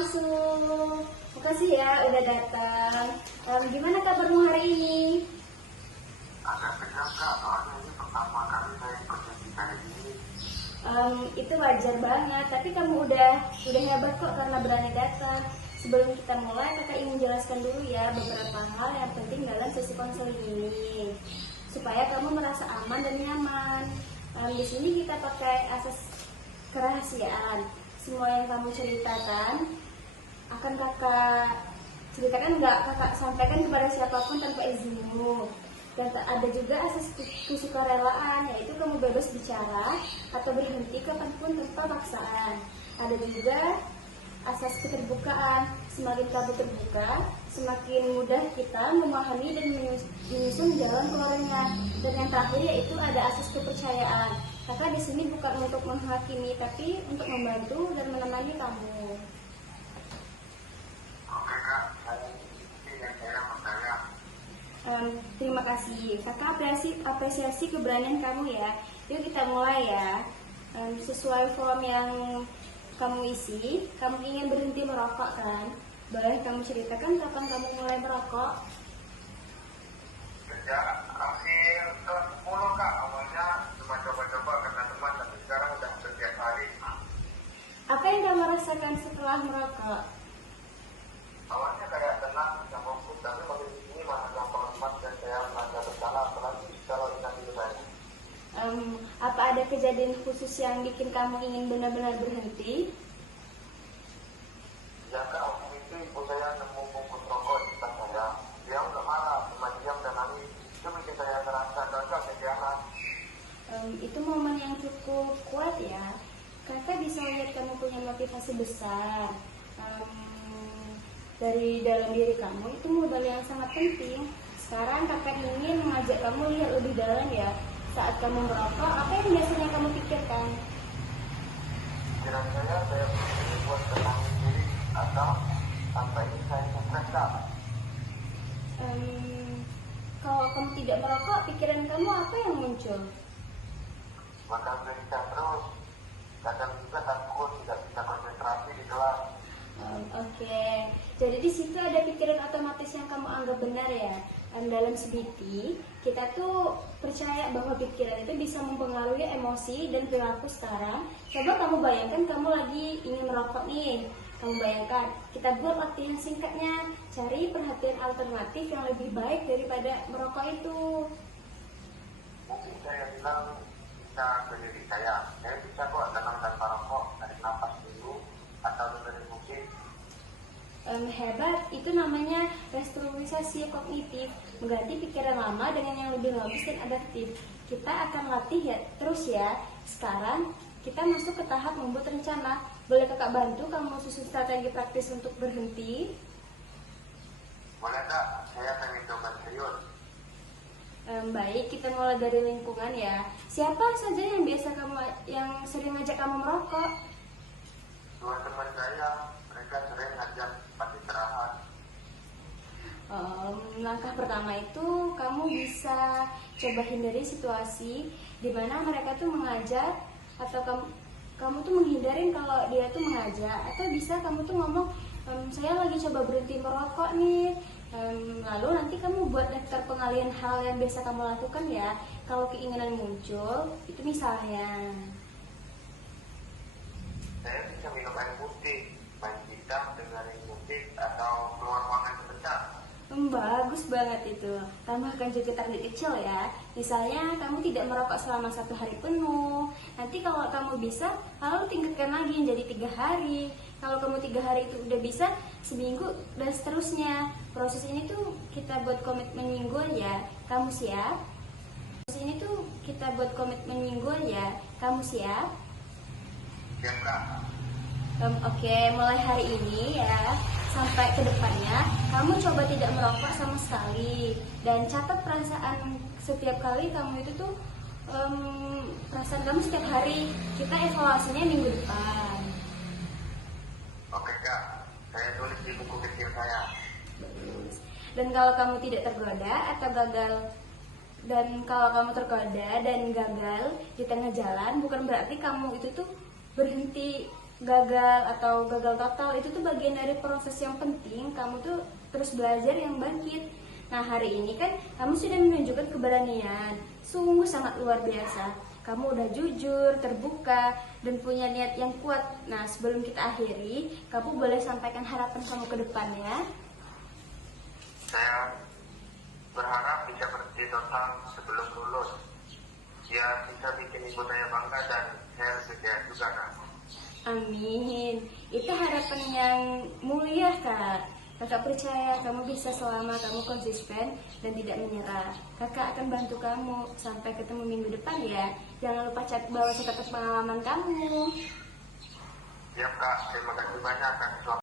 masuk. Makasih ya udah datang. Gimana kabarmu hari ini? Agak tegang kak, soalnya ini pertama kali saya ikut webinar ini. Itu wajar banget, tapi kamu udah hebat kok karena berani datang. Sebelum kita mulai, kakak ingin jelaskan dulu ya beberapa hal yang penting dalam sesi konseling ini, supaya kamu merasa aman dan nyaman. Di sini kita pakai asas kerahasiaan. Semua yang kamu ceritakan akan kakak ceritakan, nggak kakak sampaikan kepada siapapun tanpa izinmu. Dan ada juga asas kesukarelaan, yaitu kamu bebas bicara atau berhenti kapanpun tanpa paksaan. Ada juga asas keterbukaan. Semakin kamu terbuka, semakin mudah kita memahami dan menyusun jalan keluarnya. Dan yang terakhir yaitu ada asas kepercayaan. Kakak di sini bukan untuk menghakimi, tapi untuk membantu dan menemani kamu. Oke kak, saya mau tanya. Terima kasih. Kakak apresiasi keberanian kamu ya. Yuk kita mulai ya. Sesuai form yang kamu isi, kamu ingin berhenti merokok kan? Boleh kamu ceritakan kapan kamu mulai merokok? Sejak akhir kelas 10 kak, awalnya cuma coba-coba karena teman, tapi sekarang udah setiap hari. Apa yang kamu rasakan setelah merokok? Awalnya kayak tenang, yang fokus, tapi makin ini malah gampang lemas dan saya merasa bersalah, apalagi kalau ingat itu saya. Apa ada kejadian khusus yang bikin kamu ingin benar-benar berhenti? Ya kak, waktu itu ibu saya nemu bungkus rokok di tas saya. Dia nggak marah, cuma diam dan nangis. Itu bikin saya terasa gagal dan jalan. Itu momen yang cukup kuat ya. Kakak bisa lihat kamu punya motivasi besar. Dari dalam diri kamu, itu modal yang sangat penting. Sekarang kakak ingin mengajak kamu lihat lebih dalam ya. Saat kamu merokok, apa yang biasanya kamu pikirkan? Pikiran saya berpikir buat tenangin diri atau tanpa ini saya sukses kak. Kalau kamu tidak merokok, pikiran kamu apa yang muncul? Bakal berita terus. Kadang juga takut tidak bisa konsentrasi di kelas. Oke. Jadi di situ ada pikiran otomatis yang kamu anggap benar ya. Dalam CBT, kita tuh percaya bahwa pikiran itu bisa mempengaruhi emosi dan perilaku sekarang. Coba kamu bayangkan kamu lagi ingin merokok nih. Kamu bayangkan, kita buat latihan singkatnya, cari perhatian alternatif yang lebih baik daripada merokok itu. Mungkin saya bilang bisa ke diri saya bisa kok tenang tanpa rokok, tarik nafas dulu, atau dengerin musik. Hebat, itu namanya restrukturisasi kognitif, mengganti pikiran lama dengan yang lebih logis dan adaptif. Kita akan latih ya terus ya. Sekarang kita masuk ke tahap membuat rencana. Boleh kakak bantu kamu susun strategi praktis untuk berhenti? Boleh kak, saya pengen coba serius. Baik, kita mulai dari lingkungan ya. Siapa saja yang sering ngajak kamu merokok? Dua teman saya, mereka sering ngajak pas istirahat. Langkah pertama itu kamu bisa coba hindari situasi di mana mereka tuh mengajak, atau kamu tuh menghindarin kalau dia tuh mengajak, atau bisa kamu tuh ngomong, saya lagi coba berhenti merokok nih. Lalu nanti kamu buat daftar pengalihan hal yang biasa kamu lakukan ya. Kalau keinginan muncul, itu misalnya Saya bisa minum air putih, main gitar, dengerin musik, atau keluar ruangan sebentar. Bagus banget itu. Tambahkan juga target kecil ya. Misalnya kamu tidak merokok selama 1 hari penuh. Nanti kalau kamu bisa, lalu tingkatkan lagi jadi 3 hari. Kalau kamu 3 hari itu udah bisa, seminggu dan seterusnya. Proses ini tuh kita buat komitmen mingguan ya. Kamu siap? Proses ini tuh kita buat komitmen mingguan ya. Kamu siap? Siap kak. Oke, mulai hari ini ya, sampai ke depannya kamu coba tidak merokok sama sekali. Dan catat perasaan setiap kali kamu itu tuh, perasaan kamu setiap hari. Kita evaluasinya minggu depan. Oke kak, saya tulis di buku kecil saya. Dan kalau kamu tidak tergoda atau gagal, dan kalau kamu tergoda dan gagal di tengah jalan, bukan berarti kamu itu tuh berhenti gagal atau gagal total itu tuh bagian dari proses yang penting. Kamu tuh terus belajar yang bangkit. Nah, hari ini kan kamu sudah menunjukkan keberanian, sungguh sangat luar biasa. Kamu udah jujur, terbuka, dan punya niat yang kuat. Nah, sebelum kita akhiri, kamu boleh sampaikan harapan kamu ke depan ya. Saya berharap bisa berhenti total sebelum lulus. Ya bisa bikin ibu saya bangga dan saya setia juga, Kak. Amin. Itu harapan yang mulia, Kak. Kakak percaya kamu bisa selama kamu konsisten dan tidak menyerah. Kakak akan bantu kamu sampai ketemu minggu depan ya. Jangan lupa bawa catatan pengalaman kamu. Siap, Kak. Terima kasih banyak, Kak.